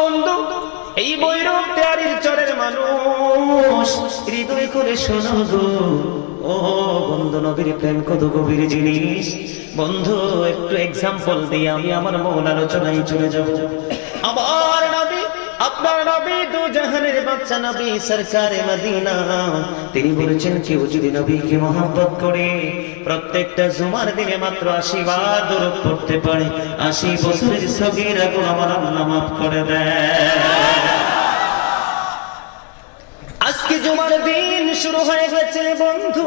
বন্ধু, এই বৈরব তেয়ারির চরের মানুষ, হৃদয় করে শোনো গো। ও বন্ধু, নবীর প্রেম কত গভীর জিনিস। বন্ধু, একটু এক্সাম্পল দিয়ে আমি আমার মৌন আলোচনায় চলে যাব। নবী আপনার নবী, দু বাচ্চা নবী, সরকারে মদিনা। তিনি বলেছেন কেউ যদি নবীকে মহব্বত করে, প্রত্যেকটা জুমার দিনে মাত্র আশি বার দূরত পড়তে পারে। আশি বছরের সগির আগুন আমার আল্লাহ মাফ করে দেয়। আজকে জুমার দিন শুরু হয়ে গেছে বন্ধু।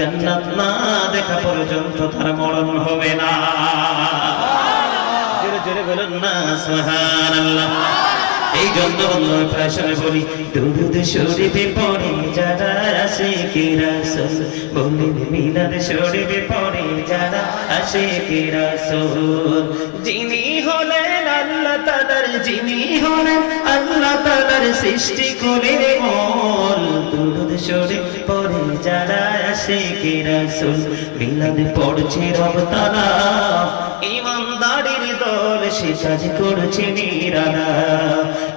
জান্নাত না দেখা পর্যন্ত তার মরণ হবে না। জোরে জোরে বলুন না সুবহানাল্লাহ। এই জন্য অন্য ভাষায় বলি দুরুদ শরীফে পড়ে যারা আসে কি রাসূল? বলেন মিলাদ শরীফে পড়ে যারা আসে কি রাসূল? যিনি হলেন আল্লাহ তাআলার যিনি হলেন আল্লাহ তাআলার সৃষ্টি করে মন। দুরুদ শরীফ রাসূল মিলাদ পড়ছে রব তাআলা ইমানদারির দল সে কাজ করছে নিরালা।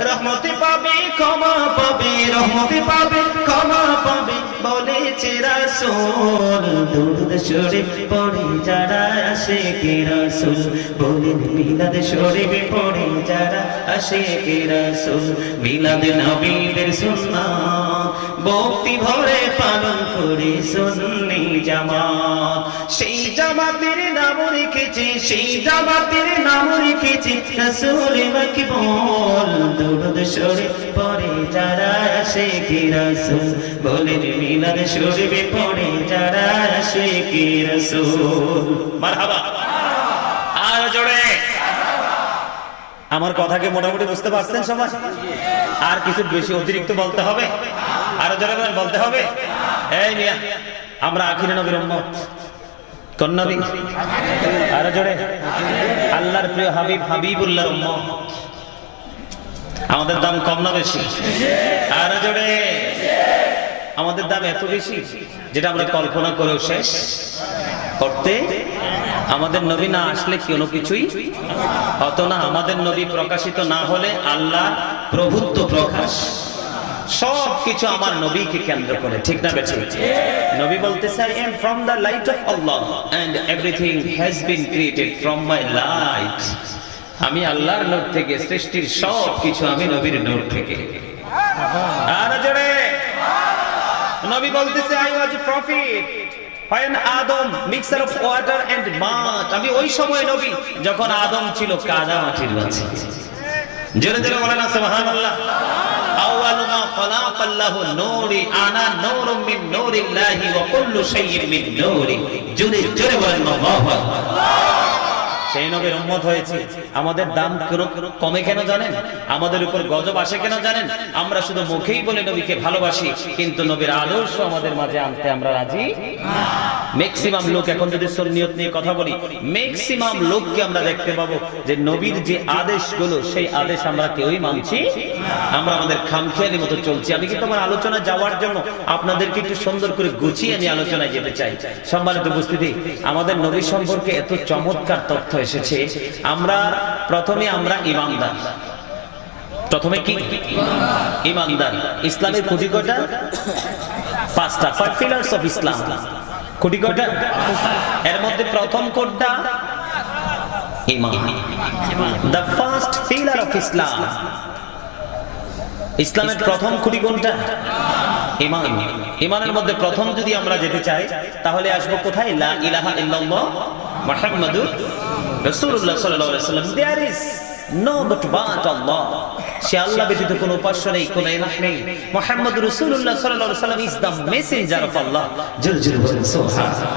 রহমতে পাবে, ক্ষমা পাবে, রহমতে পাবে, ক্ষমা পাবে, বলেছে রাসূল। দুরুদ শরীফ পড়ে যারা আসে কে রাসূল? বলেন মিলাদ শরীফ পড়ে যারা আসে কে রাসূল? মিলাদ নবীদের সুন্নাত, ভক্তি ভরে পালন করে সুন্নি জামাত। সেই জামাতের নাম রেখেছে, সেই জামাতের নাম রেখেছে। রাসূল মাকবুল দুরুদ শরীফ পড়ে যারা আসে কি রাসূল? বলেন মিলাদ শরীফে পড়ে যারা আসে কি রাসূল? মারহাবা। আর জোরে। আমার কথাকে মোটামুটি বুঝতে পারছেন সবাই? আর কিছু বেশি অতিরিক্ত বলতে হবে? আরও জোরে বলতে হবে? এই মিয়া। আমরা আখিরে নবীর উম্মত। আরও জোরে। আল্লাহর প্রিয় হাবিব হাবিবুল্লাহর উম্মত। আমাদের দাম কম না বেশি? আরও জোরে। আমাদের দাম এত বেশি যেটা আমরা কল্পনা করেও শেষ। করতে আমাদের নবী না আসলে কোনো কিছুই হতো না। আমাদের নবী প্রকাশিত না হলে আল্লাহ প্রভুত্ব প্রকাশ। সব কিছু আমার নবীকে কেন্দ্র করে, ঠিক না বেছে নবী বলতেছে I am from the light of Allah and everything has been created from my light আমি আল্লাহর নূর থেকে, সৃষ্টির সব কিছু আমি নবীর নূর থেকে। আর জোরে। নবী বলতেছে I was prophet when Adam mixture of water and mud আমি ওই সময় নবী, যখন আদম ছিল, কাদা মাটির মাঝে জোরে জোরে বলেন সুবহানাল্লাহ। আউয়ালু মা খালাকাল্লাহু নূরি আনা নূরুম মিন নূরিল্লাহি ওয়া কুল্লু শাইইন মিন নূরি। জোরে জোরে বলেন আল্লাহু আকবার। সেই নবীর উম্মত হয়েছে। আমাদের দাম কমে কেন জানেন? আমাদের উপর গজব আসে কেন জানেন? আমরা শুধু মুখেই বলে নবীকে ভালোবাসি, কিন্তু নবীর আদর্শ আমাদের মাঝে আনতে আমরা রাজি ম্যাক্সিমাম লোক, এখন যদি সুন্নিয়ত নিয়ে কথা বলি ম্যাক্সিমাম লোককে আমরা দেখতে পাবো যে নবীর যে আদেশগুলো, সেই আদেশ আমরা কেউই মানছি আমরা আমাদের খামখেয়ালি মতো চলছি। আমি কিন্তু আমার আলোচনা যাওয়ার জন্য আপনাদেরকে একটু সুন্দর করে গুছিয়ে নিয়ে আলোচনায় যেতে চাই? সম্মানিত উপস্থিতি, আমাদের নবী সম্পর্কে এত চমৎকার তথ্য এসেছে, আমরা প্রথমে আমরা ইমানদার। প্রথমে কি? ইমানদার। ইসলামের খুঁটি কয়টা? পাঁচটা। ফাইভ পিলার্স অফ ইসলাম খুঁটি কয়টা? এর মধ্যে প্রথম কোডটা ইমান। The first pillar of Islam ইসলামের প্রথম খুঁটি কোনটা? ইমান। ইমানের মধ্যে প্রথম যদি আমরা যেতে চাই, তাহলে আসব কোথায়? লা ইলাহা ইল্লাল্লাহ মুহাম্মাদুর রাসূলুল্লাহ সাল্লাল্লাহু আলাইহি ওয়াসাল্লাম there is no but but Allah সে আল্লাহ ব্যতীত কোনো উপাস্য নেই, কোনো ইলাহ নেই। মুহাম্মদ রাসূলুল্লাহ সাল্লাল্লাহু আলাইহি ওয়াসাল্লাম is the messenger of Allah জোরে জোরে বলেন, সুবহানাল্লাহ।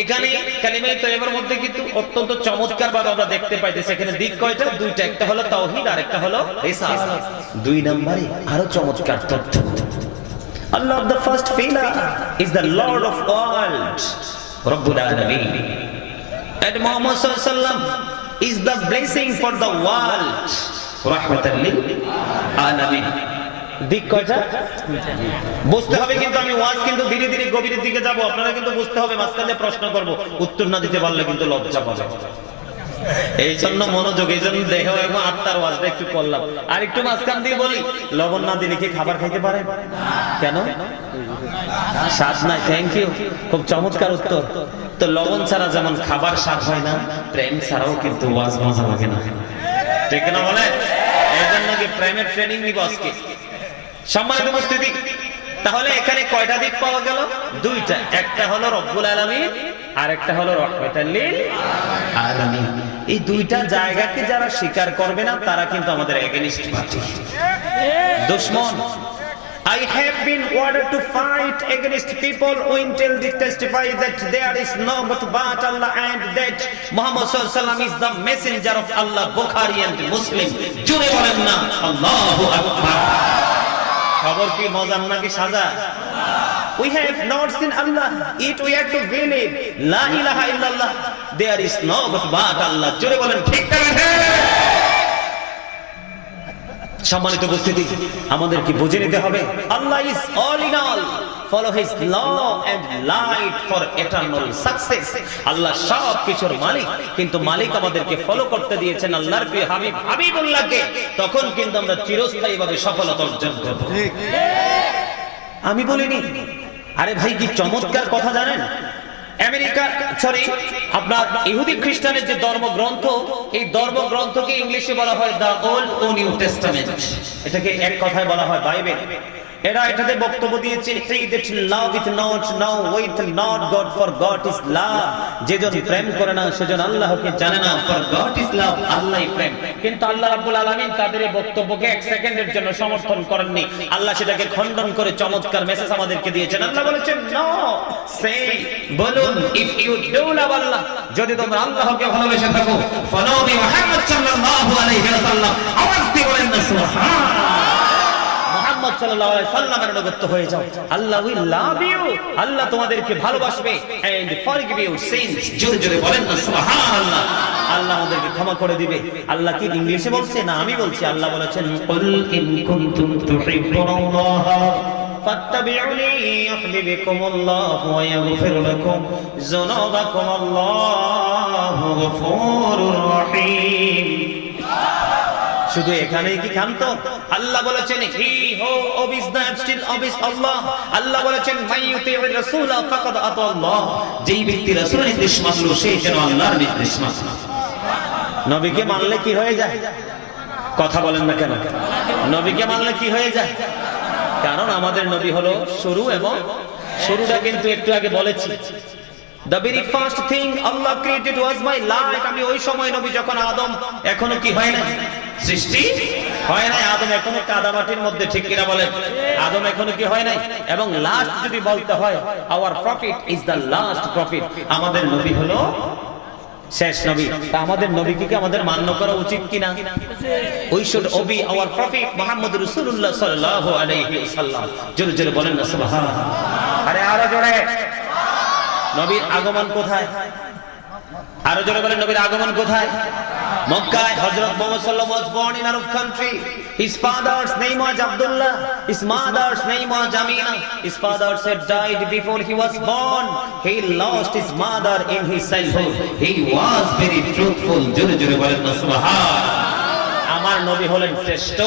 এখানে কালিমাই তৈবার মধ্যে কিন্তু অত্যন্ত চমৎকার ভাবে আমরা দেখতে পাইতেছি। এখানে দিক কয়টা? দুইটা, একটা হলো তাওহীদ আর একটা হলো রিসালাত। দুই নম্বরে আরও চমৎকার তথ্য। of the first pillar is the Lord of world Rabbul Alamin and Muhammad sallallahu alaihi is the blessing for the world. Rahmatan lil alamin. দিক কয়টা বুঝতে হবে কিন্তু আমি ওয়াজ কিন্তু ধীরে ধীরে গভীরের দিকে যাব আপনারা কিন্তু বুঝতে হবে মাঝখানে প্রশ্ন করব উত্তর না দিতে পারলে কিন্তু লজ্জা পাবে। এই জন্য মনোযোগ এই জন্য দেহ এবং আত্মার ওয়াজটা একটু করলাম। আর একটু মাঝখান দিয়ে বলি লবণ না দিলে কি খাবার খাইতে পারে? কেন? স্বাদ নাই থ্যাংক ইউ খুব চমৎকার উত্তর। তো লবণ ছাড়া যেমন খাবার স্বাদ হয় না, প্রেম ছাড়াও কিন্তু ওয়াজ মজা লাগে না। ঠিক না বলে? এই জন্য কি প্রেমের ট্রেনিং নিব আজকে? সম্মানিত উপস্থিতি, তাহলে এখানে কয়টা দিক পাওয়া গেল? দুইটা। একটা হলো রব্বুল আলামিন, আর একটা হলো রহমাতাল্লিল আলামিন। এই দুইটা জায়গাকে যারা স্বীকার করবে না, তারা কিন্তু আমাদের এগেনিস্ট পার্টি দুশ্মন। I have been ordered to fight against people who until they testify that there is no but but Allah and that Muhammad wasallam is the messenger of Allah Bukhari and Muslim জুড়ে বলেন না আল্লাহু আকবার খবর কি মজার নাকি We have not seen Allah, it we have to believe. La ilaha illallah. There is no but but Allah. জোরে বলেন ঠিক না সম্মানিত উপস্থিতি আমাদের কি বুঝে নিতে হবে Allah is all in all follow his law and light for eternal success আল্লাহ সব কিছুর মালিক কিন্তু মালিক আমাদেরকে ফলো করতে দিয়েছেন আল্লাহর প্রিয় হাবিব হাবিবুল্লাহকে। তখন কিন্তু আমরা চিরস্থায়ীভাবে সফলতা অর্জন করব। আমি বলিনি আরে ভাই কি চমৎকার কথা জানেন? আমেরিকা সরি আপনার ইহুদি খ্রিস্টানের যে ধর্মগ্রন্থ, এই ধর্মগ্রন্থকে ইংলিশে বলা হয় দা ওল্ড ও নিউ টেস্টামেন্ট। এটাকে এক কথায় বলা হয় বাইবেল। এরা এটাতে বক্তব্য দিয়েছে that love with not now with not God, for God is love. যেজন প্রেম করে না সেজন আল্লাহকে জানে না, for God is love আল্লাহই প্রেম। কিন্তু আল্লাহ রাব্বুল আলামিন তাদের এই বক্তব্যকে এক সেকেন্ডের জন্য সমর্থন করেননি। আল্লাহ সেটাকে খণ্ডন করে চমৎকার মেসেজ আমাদেরকে দিয়েছেন। আল্লাহ বলেছেন নো সে বলুন if you do love Allah, যদি তোমরা আল্লাহকে ভালোবেসে থাকো ফলো মি মুহাম্মদ সাল্লাল্লাহু আলাইহি ওয়াসাল্লাম। আওয়াজ দিয়ে বলেন না সুবহান মুহাম্মদ সাল্লাল্লাহু আলাইহি সাল্লামের অনুগত হয়ে যাও আল্লাহ উইল লাভ ইউ আল্লাহ তোমাদেরকে ভালোবাসবে এন্ড ফরগিভ ইউ সিনস জোরে জোরে বলেন না সুবহানাল্লাহ আল্লাহ আমাদেরকে ক্ষমা করে দিবে আল্লাহ কি ইংলিশে বলছে না আমি বলছি আল্লাহ বলেছেন কুল ইন কুনতুম তুহিব্বুনাল্লাহ فاتبعوني يحببكم الله ويغفر لكم ذنوبكم الله غفور رحيم শুধু এখানেই কি ক্ষান্ত? আল্লাহ বলেছেন, হি হো অবিস দ্য স্টিল অবিস আল্লাহ। আল্লাহ বলেছেন, মাই ইউতিউর রাসূল ফাকাদ আতাল্লাহ যেই ব্যক্তি রাসূলের নির্দেশ মানলো, সে যেন আল্লাহর নির্দেশ মানলো নবীকে মানলে কি হয়ে যায়? কথা বলেন না কেন? নবীকে মানলে কি হয়ে যায়? কারণ আমাদের নবী হলো শুরু এবং শুরুটা কিন্তু একটু আগে বলেছি। The very first thing Allah created was my light. আমি ওই সময় নবী যখন আদম, এখনও কি হয় না সৃষ্টি? হয় নাই? আদম এখনও কাদামাটির মধ্যে, ঠিক কিনা বলেন? আদম এখনও কি হয় নাই? এবং লাস্ট যদি বলতে হয় our prophet is the last prophet আমাদের নবী হলো শেষ নবী। তা আমাদের নবীকে কি আমাদের মান্য করা উচিত কিনা? We should obey our prophet Muhammad রাসূলুল্লাহ সাল্লাল্লাহু আলাইহি ওয়াসাল্লাম। জোরে জোরে বলেন না, সুবহানাল্লাহ। আরে, আরও জোরে। নবীর আগমন কোথায়? আরও জোরে বলেন, নবীর আগমন কোথায়? মক্কায় হযরত মুহাম্মদ সাল্লাল্লাহু আলাইহি born in Arab country his father's name was Abdullah his mother's name was Amina his father had died before he was born he lost his mother in his childhood he was very truthful জোরে জোরে বলেন না সুবহান আমার নবী হলেন শ্রেষ্ঠ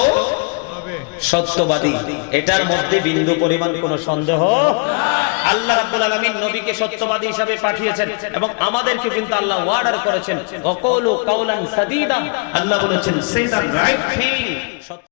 সত্যবাদী এটার মধ্যে বিন্দু পরিমাণ কোনো সন্দেহ আল্লাহ রাব্বুল আলামিন নবীকে সত্যবাদী হিসাবে পাঠিয়েছেন এবং আমাদেরকে কিন্তু আল্লাহ ওয়ার্ডার করেছেন। ওয়াকুলু কাওলান সাদীদা। আল্লাহ বলেছেন সেটা রাইট থিং